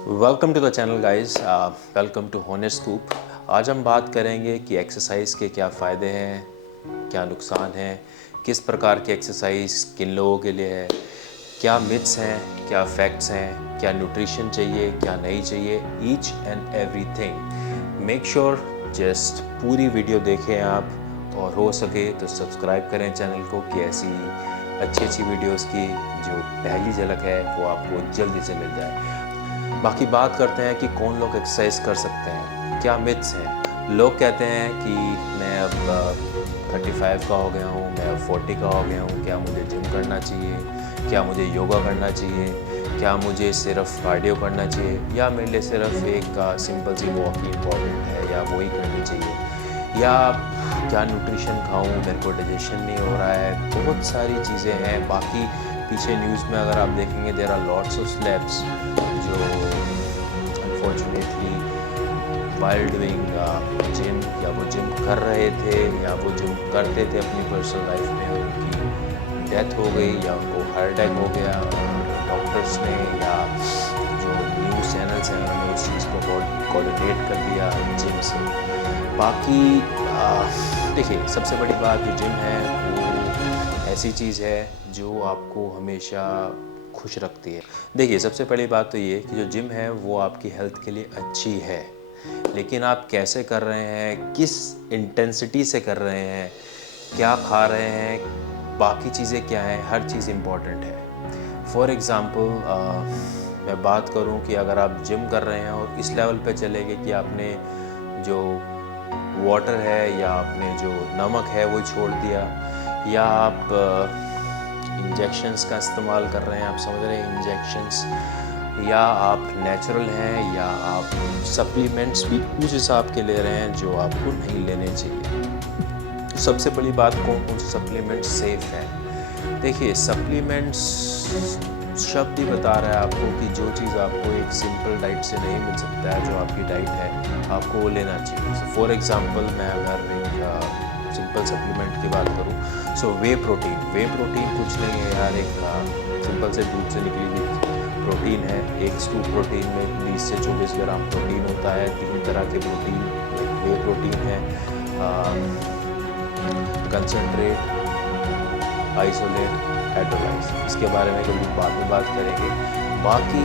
Welcome to the channel guys, welcome to honest scoop. आज हम बात करेंगे कि एक्सरसाइज के क्या फ़ायदे हैं, क्या नुकसान हैं, किस प्रकार की एक्सरसाइज किन लोगों के लिए है, क्या मिथ्स हैं, क्या फैक्ट्स हैं, क्या न्यूट्रिशन चाहिए, क्या नहीं चाहिए, each and everything. Make sure just पूरी वीडियो देखें आप, और हो सके तो सब्सक्राइब करें चैनल को कि ऐसी अच्छी वीडियोस की जो पहली झलक है वो आपको जल्दी से मिल जाए। बाकी बात करते हैं कि कौन लोग एक्सरसाइज कर सकते हैं, क्या मिथ्स हैं। लोग कहते हैं कि मैं अब 35 का हो गया हूँ, मैं अब 40 का हो गया हूँ, क्या मुझे जिम करना चाहिए, क्या मुझे योगा करना चाहिए, क्या मुझे सिर्फ कार्डियो करना चाहिए, या मेरे लिए सिर्फ एक सिंपल सी वॉक ही इम्पॉर्टेंट है या वही करनी चाहिए, या क्या न्यूट्रिशन खाऊं, मेरे को डाइजेशन नहीं हो रहा है। बहुत सारी चीज़ें हैं। बाकी पीछे न्यूज़ में अगर आप देखेंगे there are lots of slabs जो अनफॉर्चुनेटली वाइल डूइंग जिम, या वो जिम कर रहे थे या वो जिम करते थे अपनी पर्सनल लाइफ में, उनकी डेथ हो गई या उनको हार्ट अटैक हो गया, डॉक्टर्स ने या जो न्यूज़ चैनल्स हैं उन्होंने उस चीज़ को कोऑर्डिनेट कर दिया जिम से। बाकी देखिए, सबसे बड़ी बात जो जिम है वो ऐसी चीज़ है जो आपको हमेशा खुश रखती है। देखिए, सबसे पहली बात तो ये कि जो जिम है वो आपकी हेल्थ के लिए अच्छी है, लेकिन आप कैसे कर रहे हैं, किस इंटेंसिटी से कर रहे हैं, क्या खा रहे हैं, बाकी चीज़ें क्या हैं, हर चीज़ इम्पॉर्टेंट है। फॉर एग्ज़ाम्पल मैं बात करूं कि अगर आप जिम कर रहे हैं और इस लेवल पे चले गए कि आपने जो वाटर है या आपने जो नमक है वो छोड़ दिया, या आप इंजेक्शंस का इस्तेमाल कर रहे हैं, आप समझ रहे हैं इंजेक्शंस, या आप नेचुरल हैं, या आप सप्लीमेंट्स भी उस हिसाब के ले रहे हैं जो आपको नहीं लेने चाहिए। सबसे बड़ी बात, कौन कौन से सप्लीमेंट्स सेफ़ हैं। देखिए, सप्लीमेंट्स शब्द ही बता रहा है आपको कि जो चीज़ आपको एक सिंपल डाइट से नहीं मिल सकता है, जो आपकी डाइट है आपको वो लेना चाहिए। फॉर एग्ज़ाम्पल मैं अगर एक सिंपल सप्लीमेंट की बात करूँ, सो वे प्रोटीन कुछ नहीं है यार, एक सिंपल से दूध से निकली हुई प्रोटीन है। एक स्कूप प्रोटीन में 20 से 24 ग्राम प्रोटीन होता है। 3 तरह के प्रोटीन, वे प्रोटीन है, कंसनट्रेट, आइसोलेट, हाइड्रोलाइज। इसके बारे में कभी बाद में बात करेंगे। बाकी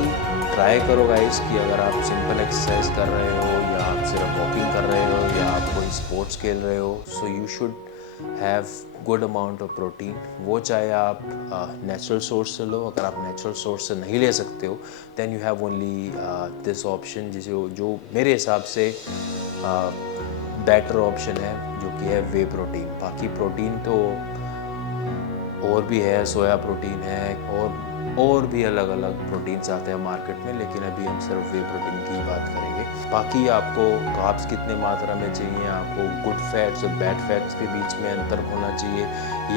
ट्राई करो गाइस कि अगर आप सिंपल एक्सरसाइज कर रहे हो, या आप सिर्फ वॉकिंग कर रहे हो, या आप कोई स्पोर्ट्स खेल रहे हो, so you should have good amount of protein. वो चाहे आप नेचुरल सोर्स से लो, अगर आप नेचुरल सोर्स से नहीं ले सकते हो then you have only this option, जिसे जो मेरे हिसाब से बेटर ऑप्शन है, जो कि है वे प्रोटीन। बाकी प्रोटीन तो और भी है, सोया प्रोटीन है, और भी अलग अलग प्रोटीन्स आते हैं मार्केट में, लेकिन अभी हम सिर्फ वे प्रोटीन की बात करेंगे। बाकी आपको कार्ब्स कितने मात्रा में चाहिए, आपको गुड फैट्स और बैड फैट्स के बीच में अंतर होना चाहिए,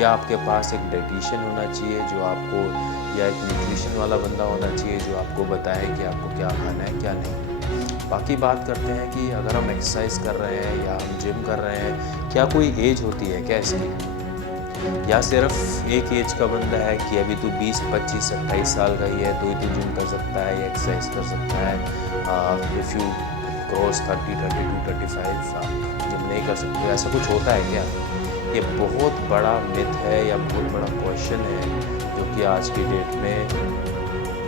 या आपके पास एक डाइटिशियन होना चाहिए जो आपको, या एक न्यूट्रिशन वाला बंदा होना चाहिए जो आपको बताए कि आपको क्या खाना है क्या नहीं। बाकी बात करते हैं कि अगर हम एक्सरसाइज कर रहे हैं या हम जिम कर रहे हैं, क्या कोई एज होती है क्या इसकी, या सिर्फ एक एज का बंदा है कि अभी तू 20, 25, 28 साल का ही है तो ही तू जिम कर सकता है या एक्सरसाइज कर सकता है। इफ़ यू क्रॉस 30, 32, 35 आप जिम नहीं कर सकते। ऐसा कुछ होता है क्या? ये बहुत बड़ा मिथ है या बहुत बड़ा क्वेश्चन है जो कि आज की डेट में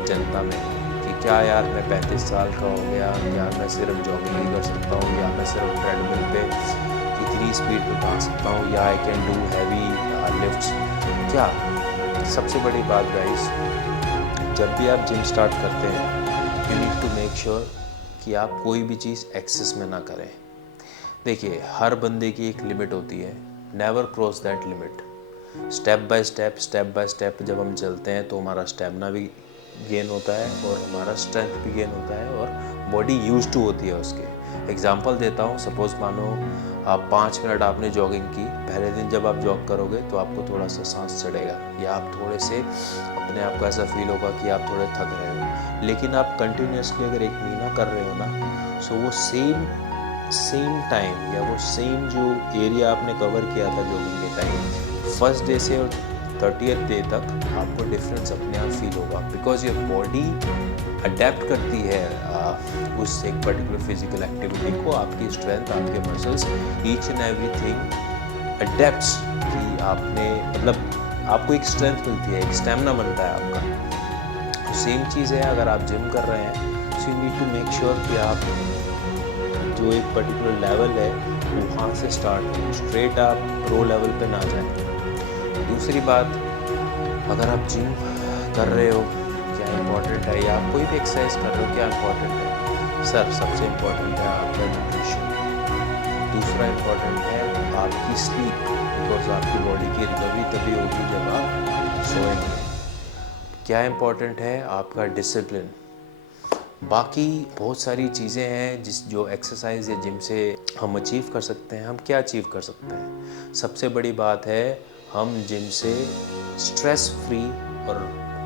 जनता में, कि क्या यार मैं 35 साल का हो गया, या मैं सिर्फ जॉगिंग ही कर सकता हूँ, या मैं सिर्फ ट्रेडमिल पे इतनी स्पीड पे भाग सकता हूँ, या I can do heavy lifts. क्या सबसे बड़ी बात गाइस, जब भी आप जिम स्टार्ट करते हैं you need to make sure कि आप कोई भी चीज़ एक्सेस में ना करें। देखिए, हर बंदे की एक लिमिट होती है, never cross that limit. Step by step जब हम चलते हैं तो हमारा स्टेमिना भी गेन होता है और हमारा स्ट्रेंथ भी गेन होता है, और बॉडी यूज टू होती है उसके। एग्जांपल देता हूँ, सपोज़ मानो आप 5 मिनट आपने जॉगिंग की, पहले दिन जब आप जॉग करोगे तो आपको थोड़ा सा सांस चढ़ेगा, या आप थोड़े से अपने आप को ऐसा फील होगा कि आप थोड़े थक रहे हो। लेकिन आप कंटिन्यूसली अगर 1 महीना कर रहे हो ना, सो वो सेम टाइम या वो सेम जो एरिया आपने कवर किया था जॉगिंग के टाइम, फर्स्ट डे से और 30th डे तक आपको डिफरेंस अपने आप फील होगा, बिकॉज योर बॉडी अडेप्ट करती है उस एक पर्टिकुलर फिजिकल एक्टिविटी को। आपकी स्ट्रेंथ, आपके मसल्स, ईच एंड एवरीथिंग अडेप्ट्स कि आपने मतलब आपको एक स्ट्रेंथ मिलती है, एक स्टेमिना बनता है आपका। सेम चीज़ है अगर आप जिम कर रहे हैं, so you need to make sure कि आप जो एक पर्टिकुलर लेवल है वहाँ से स्टार्ट हो, स्ट्रेट आप प्रो लेवल पे ना जाएं। दूसरी बात, अगर आप जिम कर रहे हो, क्या इम्पोर्टेंट है, या आप कोई भी एक्सरसाइज कर रहे हो, क्या इम्पोर्टेंट है? सर सबसे इम्पोर्टेंट है आपका न्यूट्रिशन। दूसरा इम्पोर्टेंट है आपकी स्लीप, बिकॉज आपकी बॉडी की रिकवरी तभी होगी जब आप सोएंगे। क्या इम्पोर्टेंट है? आपका डिसिप्लिन। बाकी बहुत सारी चीज़ें हैं जो एक्सरसाइज या जिम से हम अचीव कर सकते हैं। हम क्या अचीव कर सकते हैं? सबसे बड़ी बात है हम जिम से स्ट्रेस फ्री और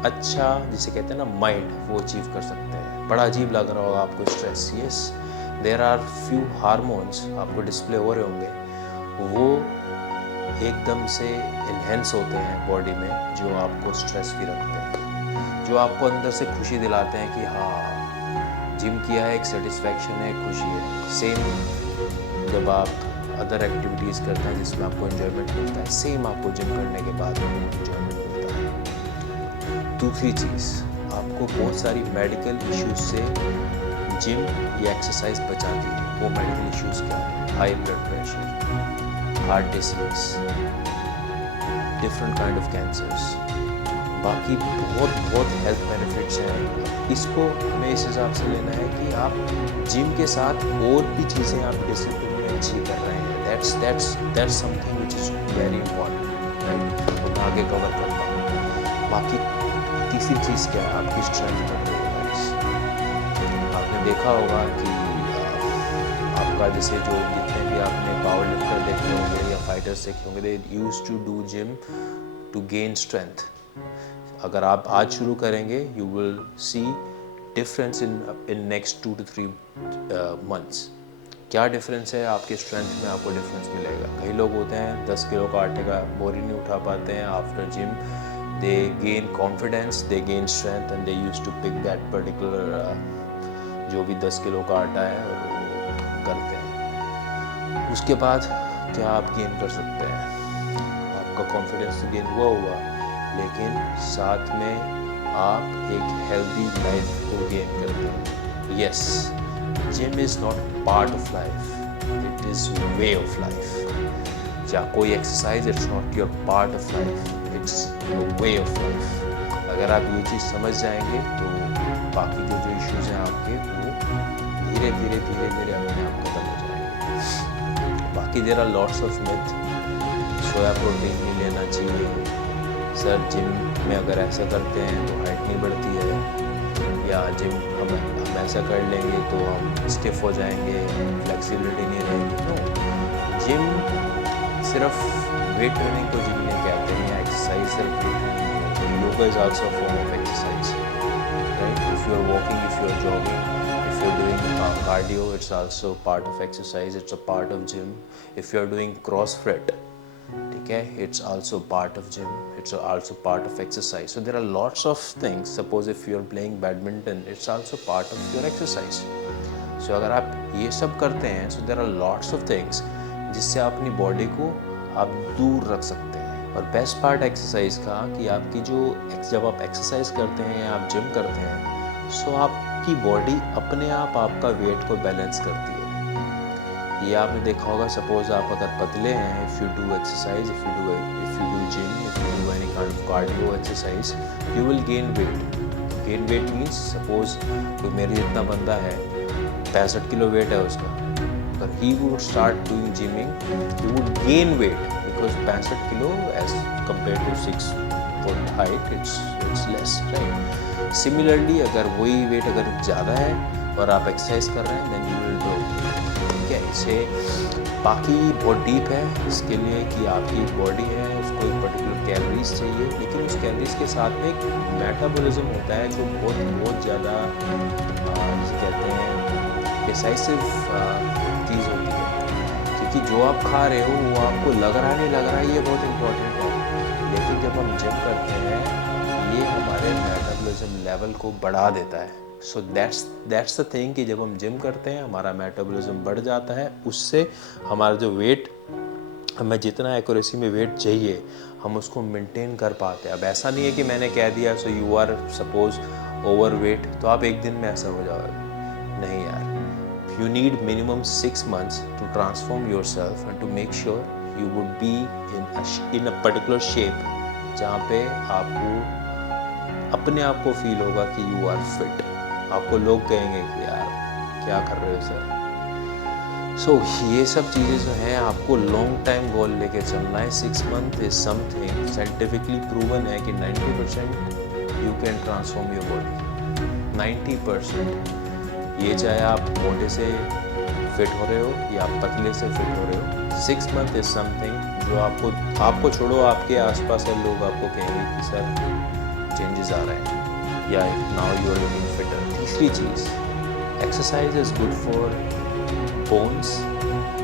अच्छा, जिसे कहते हैं ना माइंड, वो अचीव कर सकते हैं। बड़ा अजीब लग रहा होगा आपको stress, yes, there are few hormones आपको डिस्प्ले हो रहे होंगे, वो एकदम से इन्हेंस होते हैं बॉडी में, जो आपको स्ट्रेस फ्री रखते हैं, जो आपको अंदर से खुशी दिलाते हैं कि हाँ जिम किया है, एक सेटिस्फैक्शन है, खुशी है। सेम जब आप अदर एक्टिविटीज़ करते हैं जिसमें आपको एंजॉयमेंट मिलता है, सेम आपको जिम करने के बाद एंजॉयमेंट मिलता है। दूसरी चीज़, आपको बहुत सारी मेडिकल इश्यूज से जिम या एक्सरसाइज बचाती है। वो मेडिकल इश्यूज क्या है? High blood pressure, heart disease, different kind of cancers, बाकी बहुत हेल्थ बेनिफिट्स हैं। इसको हमें इस हिसाब से लेना है कि आप जिम के साथ और भी चीज़ें आप डिसिप्लिन में अचीव कर रहे हैं। That's something which is very important, right? तो मैं आगे कवर करता हूँ। बाकी तीसरी चीज़ क्या है? आपकी स्ट्रेंथ बढ़ रही है गाइस। आपने देखा होगा कि आपका जैसे जो जितने भी आपने पावर लिफ्टर देखे होंगे या फाइटर्स देखे होंगे, they used to do gym to gain strength. अगर आप आज शुरू करेंगे, you will see difference in next 2 to 3 months। क्या डिफरेंस है? आपके स्ट्रेंथ में आपको डिफरेंस मिलेगा। कई लोग होते हैं 10 किलो का आटे का बोरी नहीं उठा पाते हैं, after gym they gain confidence, they gain strength and they use to pick that particular जो भी 10 किलो का आटा है और वो करते हैं। उसके बाद क्या आप गेन कर सकते हैं? आपका कॉन्फिडेंस तो गेन हुआ, लेकिन साथ में आप एक हेल्दी लाइफ को गेन करते हैं। Yes, gym is not part of life, it is way of life. या कोई exercise, it's not your part of life, it's way of life. अगर आप ये चीज़ समझ जाएंगे तो बाकी जो इश्यूज़ हैं आपके, वो धीरे धीरे अपने आप खत्म हो जाएंगे। बाकी there are lots of myth. Soya protein नहीं लेना चाहिए, सर जिम में अगर ऐसा करते हैं तो हाइट नहीं बढ़ती है, या जिम हम ऐसा कर लेंगे तो हम स्टिफ हो जाएंगे, फ्लेक्सिबिलिटी नहीं रहेगी। नो, जिम सिर्फ वेट ट्रेनिंग को जिम नहीं कहते हैं, या एक्सरसाइज सिर्फ वेट ट्रेनिंग नहीं होती। Yoga is also form of exercise, right? If you are walking, if you are jogging, if you're doing cardio, it's also part of exercise, it's a part of gym. If you're doing CrossFit, okay, it's also part of gym, it's also part of exercise. So there are lots of things. Suppose if you're playing badminton, it's also part of your exercise. So अगर आप ये सब करते हैं, so there are lots of things जिससे आप अपनी body को आप दूर रख सकते हैं। और बेस्ट पार्ट एक्सरसाइज का कि आपकी जब आप एक्सरसाइज करते हैं या आप जिम करते हैं, सो आपकी बॉडी अपने आप आपका वेट को बैलेंस करती है। ये आपने देखा होगा, सपोज आप अगर पतले हैं, if you do exercise, if you do gym, if you do any kind of cardio exercise, you will gain weight. Gain weight means suppose कोई मेरे जितना बंदा है, 65 किलो वेट है उसका, अगर he would start doing gyming, he would gain weight, because 65 kilo as compare to 6 foot height, it's less, right? Similarly अगर वही वेट अगर ज़्यादा है और आप एक्सरसाइज कर रहे हैं, देन यू विल ग्रो। ठीक है, इसे बाकी बहुत डीप है इसके लिए कि आपकी बॉडी है, उसको एक पर्टिकुलर कैलोरीज चाहिए, लेकिन उस कैलोरीज के साथ में एक मेटाबॉलिज्म होता है जो बहुत ज़्यादा जिसे कहते हैं डिसाइसिव चीज़ होती है। क्योंकि जो आप खा रहे हो वो आपको लग रहा नहीं लग रहा, ये बहुत इंपॉर्टेंट है, लेकिन जब हम जिम करते हैं ये हमारे मेटाबॉलिज्म लेवल को बढ़ा देता है। सो दैट्स द थिंग कि जब हम जिम करते हैं हमारा मेटाबॉलिज्म बढ़ जाता है, उससे हमारा जो वेट, हमें जितना एक्यूरेसी में वेट चाहिए हम उसको मेंटेन कर पाते हैं। अब ऐसा नहीं है कि मैंने कह दिया so you are suppose over weight तो आप एक दिन में ऐसा हो जाओगे, नहीं यार। You need minimum 6 months to transform yourself and to make sure you would be in a particular shape जहाँ पे आपको अपने आप को फील होगा कि you are fit। आपको लोग कहेंगे कि यार क्या कर रहे हो सर। सो ये सब चीज़ें जो हैं आपको लॉन्ग टाइम गोल लेके चलना है। 6 month is something scientifically proven है कि 90% you can transform your body। 90%। ये चाहे आप मोटे से फिट हो रहे हो या आप पतले से फिट हो रहे हो। 6 मंथ इज समथिंग जो आपको छोड़ो, आपके आसपास के लोग आपको कहेंगे कि सर चेंजेस आ रहे हैं या now you are looking fitter. तीसरी चीज़, exercise is good for bones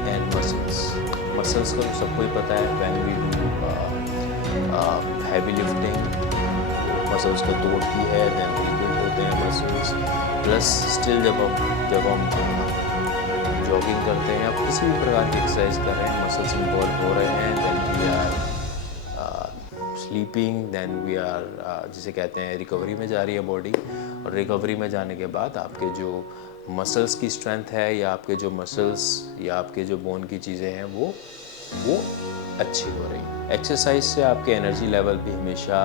and muscles. Muscles का तो सबको ही पता है, when we do heavy lifting muscles को तोड़ती है, देन रीबिल्ड होते हैं मसल्स। प्लस स्टिल जब हम जॉगिंग करते हैं या किसी भी प्रकार की एक्सरसाइज कर रहे हैं, मसल्स इन्वॉल्व हो रहे हैं, then we are sleeping, then we are जिसे कहते हैं रिकवरी में जा रही है बॉडी। और रिकवरी में जाने के बाद आपके जो मसल्स की स्ट्रेंथ है या आपके जो मसल्स या आपके जो बोन की चीज़ें हैं वो अच्छी हो रही है। एक्सरसाइज से आपके एनर्जी लेवल भी हमेशा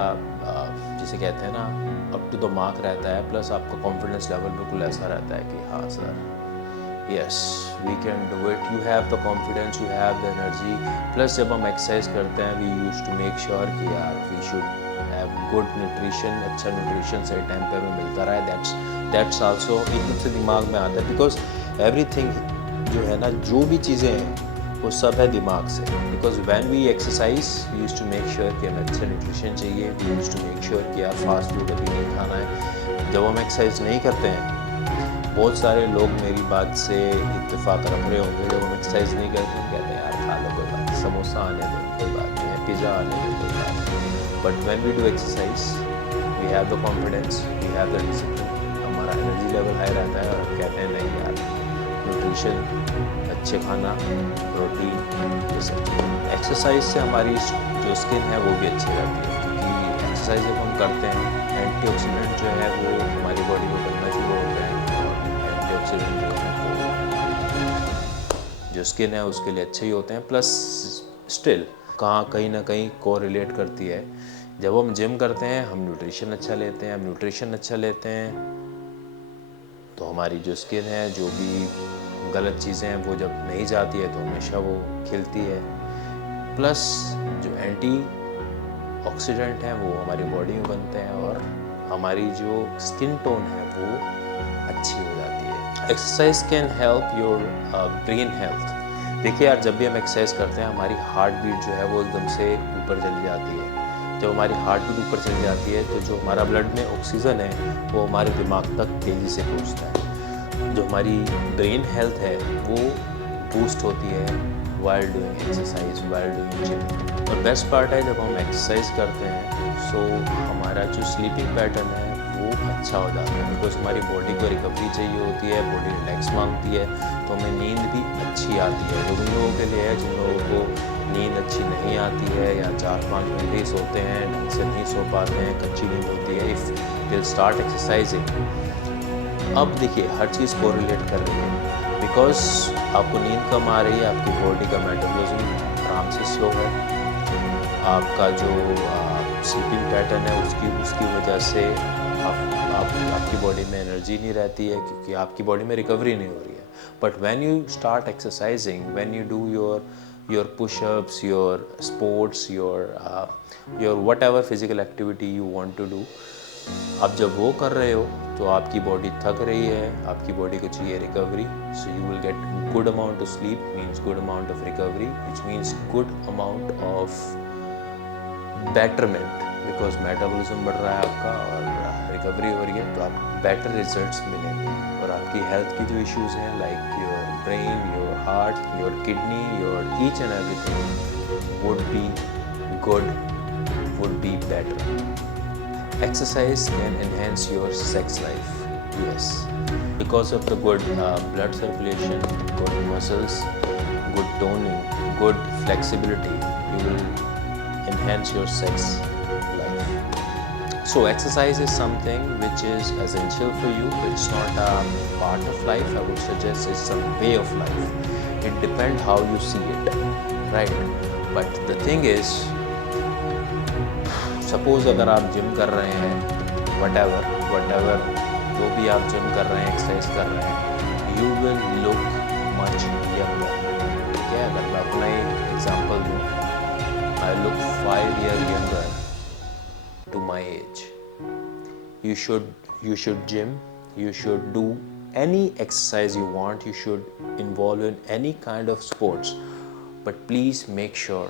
जिसे कहते हैं ना अप टू द मार्क रहता है। प्लस आपका कॉन्फिडेंस लेवल बिल्कुल ऐसा रहता है कि हाँ sir, yes we can do it, you have the confidence, you have the energy. Plus जब हम एक्सरसाइज करते हैं we use to make sure कि यार we should have good nutrition, अच्छा न्यूट्रिशन सही टाइम पे हमें मिलता रहा। दैट्स आल्सो एकदम से दिमाग में आता है, बिकॉज एवरीथिंग जो है ना, जो भी चीज़ें हैं वो सब है दिमाग से। Because when we exercise we use to make sure कि हमें अच्छा न्यूट्रिशन चाहिए, we use to make sure कि यार फास्ट फूड अभी नहीं खाना है। जब हम एक्सरसाइज नहीं करते हैं, बहुत सारे लोग मेरी बात से इत्तेफाक रख रहे होंगे, जब हम एक्सरसाइज नहीं करते हम कहते हैं यार खा लो कोई बात, समोसा आने दो कोई बात नहीं है, पिज़्ज़ा आने दो कोई बात नहीं। But when we do exercise we have the confidence, we have the discipline, हमारा एनर्जी लेवल हाई रहता है और हम कहते हैं नहीं यार न्यूट्रिशन, अच्छे खाना, प्रोटीन, ये सब। एक्सरसाइज से हमारी जो स्किन है वो भी अच्छी रहती है, क्योंकि एक्सरसाइज जब हम करते हैं एंटीऑक्सीडेंट जो है वो हमारी बॉडी में बनना शुरू होते हैं। और एंटीऑक्सीडेंट जो है वो जो स्किन है उसके लिए अच्छे ही होते हैं। प्लस स्टिल कहीं ना कहीं कोरिलेट करती है। जब हम जिम करते हैं हम न्यूट्रिशन अच्छा लेते हैं, हम न्यूट्रिशन अच्छा लेते हैं तो हमारी जो स्किन है, जो भी गलत चीज़ें हैं वो जब नहीं जाती है तो हमेशा वो खिलती है। प्लस जो एंटी ऑक्सीडेंट हैं वो हमारी बॉडी में बनते हैं और हमारी जो स्किन टोन है वो अच्छी हो जाती है। Exercise can help your brain health. देखिए यार, जब भी हम एक्सरसाइज करते हैं हमारी हार्ट बीट जो है वो एकदम से ऊपर चली जाती है। जब हमारी हार्ट बीट ऊपर चली जाती है तो जो हमारा ब्लड में ऑक्सीजन है वो हमारे दिमाग तक तेज़ी से पहुंचता है। जो हमारी ब्रेन हेल्थ है वो बूस्ट होती है while doing exercise, while doing gym. और बेस्ट पार्ट है जब हम एक्सरसाइज करते हैं सो हमारा जो स्लीपिंग पैटर्न है वो अच्छा हो जाता है, बिकॉज हमारी बॉडी को रिकवरी चाहिए होती है, बॉडी रिलैक्स मांगती है, तो हमें नींद भी अच्छी आती है। जो उन लोगों के लिए है जिन लोगों को नींद अच्छी नहीं आती है या 4-5 घंटे ही सोते हैं, ढंग से नहीं सो पाते हैं, कच्ची नींद होती है, इफ़ दे स्टार्ट एक्सरसाइजिंग। अब देखिए हर चीज़ कोरिलेट कर रही है, बिकॉज आपको नींद कम आ रही है, आपकी बॉडी का मेटाबॉलिज्म आराम से स्लो है, आपका जो स्लीपिंग पैटर्न है उसकी वजह से आपकी बॉडी में एनर्जी नहीं रहती है, क्योंकि आपकी बॉडी में रिकवरी नहीं हो रही है। But when you start exercising, when you do your push-ups, your sports, your whatever physical activity you want to do, आप जब वो कर रहे हो तो आपकी बॉडी थक रही है, आपकी बॉडी को चाहिए recovery, so you will get good amount of sleep, means good amount of recovery, which means good amount of betterment, because metabolism बढ़ रहा है आपका और रिकवरी हो रही है तो आपको बेटर रिजल्ट्स मिलेंगे। और आपकी हेल्थ की जो इश्यूज़ हैं like your brain, your heart, your kidney, your each and everything would be good would be better. Exercise can enhance your sex life. Yes, because of the good blood circulation, good muscles, good toning, good flexibility, you will enhance your sex life. So exercise is something which is essential for you. It's not a part of life. I would suggest it's a way of life. It depends how you see it, right? But the thing is, suppose अगर आप gym कर रहे हैं, what ever जो भी आप gym कर रहे हैं, एक्सरसाइज कर रहे हैं, you will look much younger. ठीक है, अगर मैं अपना एक एग्जांपल दूँ, I look 5 years younger to my age. You should gym, you should do any exercise you want, you should involve in any kind of sports, but please make sure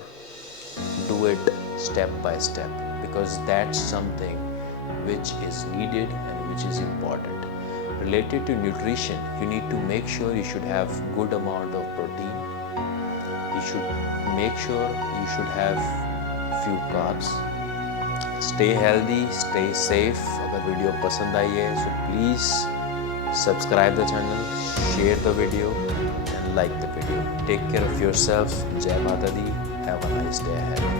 do it step by step, because that's something which is needed and which is important. Related to nutrition, you need to make sure you should have good amount of protein, you should make sure you should have few carbs. Stay healthy, stay safe. अगर video पसंद आई है so please subscribe the channel, share the video and like the video. Take care of yourself. Jai Mata Di. Have a nice day ahead.